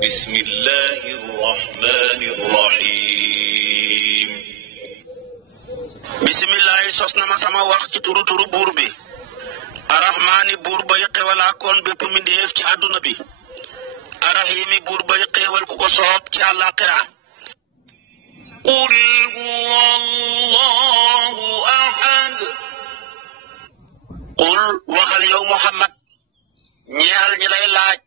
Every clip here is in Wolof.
بسم الله الرحمن الرحيم بسم الله سوسنا ما سما wax ci turu buur bi arrahmaani buur bay xewal kon bépp mbindeef ci àdduna bi arrahimi buur bay xewal ku ko soob ci àllaaxira qul huwa allahu ahad qul waxal yow Muhammad ñeexal ñi lay laaj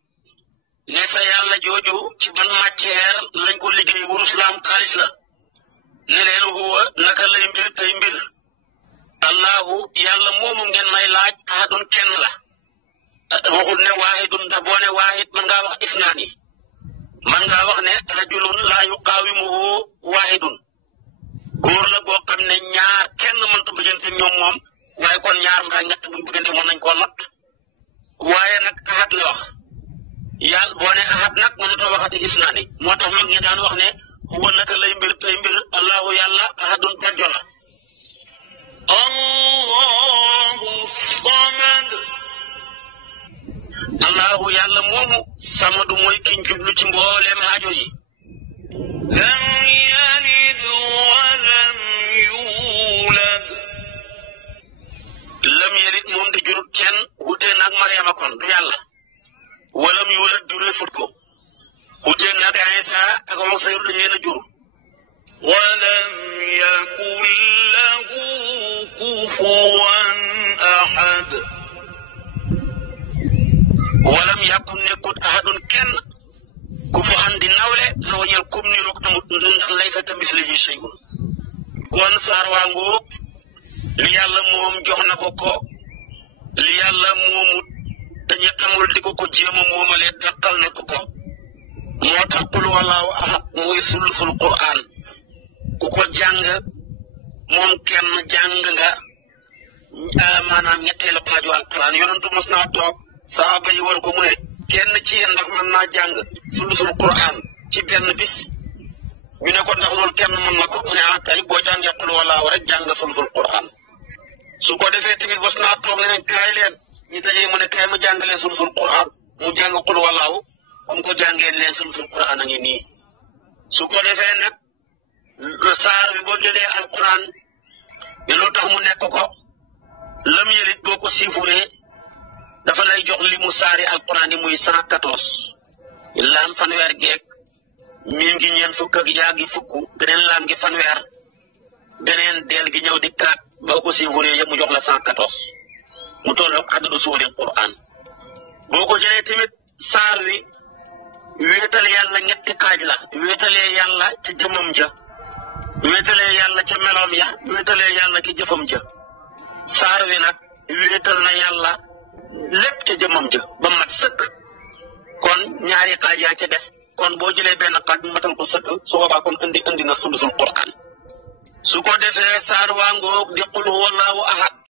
ne sa yàlla jooju ci ban matière lañ ko liggéey wurus la am xaalis la ne leen huwa naka lay mbir tey mbir allahu yàlla moomu ngeen may laaj ahadun kenn la waxul ne waahidun ndax boo ne waahid mën ngaa wax isnaani mën ngaa wax ne rajulun laa yuqaawimuhu waahidun góor la goo xam ne ñaar kenn mënta bëggante ñoom moom waaye kon ñaar mbaa ñett buñ bëggante mën nañ koo not waaye nag ahad la wax yàlla boo ne ahad nag mënutoo waxati isnaani moo tax mag ñi daan wax ne huwa naka lay mbir tey mbir allahu yàlla ahadun bajjo la allahu samad allahu yàlla moomu samadu mooy kiñ jublu ci mbooleem aajo yi lam yalid wa lam yulad lam yalid moom di jurut kenn wutee nag Mariama kon du yàlla walam yulad juree fut ko wutee nag Isa ak Usayr dañ leen a jur walam yakun lahu kufuwan ahad walam yakun nekkut ahadun kenn kufuwan di nawle la wañal kum ni roog amut ndax laysa kamislihi shay'un kon saar waa ngoog li yàlla moom jox na ko li yàlla moomut dañu amul di ko jéem a moomale dàqal na ko moo tax qul wallahu ahad muy sulusul Qur'an ku ko jàng moom kenn jàng nga maanaam ñetteelu xaaju alquran yonentu mos naa toog saaba yi war ko mu ne kenn ci yéen ndax mën naa jàng sulusul Qur'an ci benn bis ñu ne ko ndax loolu kenn mën na ko mu ne kay boo jàngee qul wallahu rek jàng nga sulusul Qur'an su ko defee tamit mos naa toog ne kaay leen ñu dajee mu ne kaay mu jàngalee sulusul Qur'an mu jàng qul wallahu am ko jàngee leen sulusul Qur'an a ngi nii su ko defee nag saar bi boo jëlee alquran ne lu tax mu nekk ko lam yelit boo ko siifuree dafa lay jox li mu saari alquran yi muy 114 laam fanweer geeg miim gi ñeen fukk ak yaa gi fukk beneen laam gi fanweer beneen deel gi ñëw di 4 boo ko siifuree yëpp mu jox la 114 mu tolloog adadu suuri quran boo ko jëlee tamit saar wi wéetale yàlla ñetti xaaj la wéetalee yàlla ci jëmmam ja wéetalee yàlla ca meloom ya wéetalee yàlla ci jëfam ja saar wi nag wéetal na yàlla lépp ca jëmmam ja ba mat sëkk kon ñaari xaaj yaa ca des kon boo jëlee benn xaaj matal ko sëkk su boobaa kon indi na sulusul Qur'an su ko defee saar waa ngoog di qul huwallahu ahad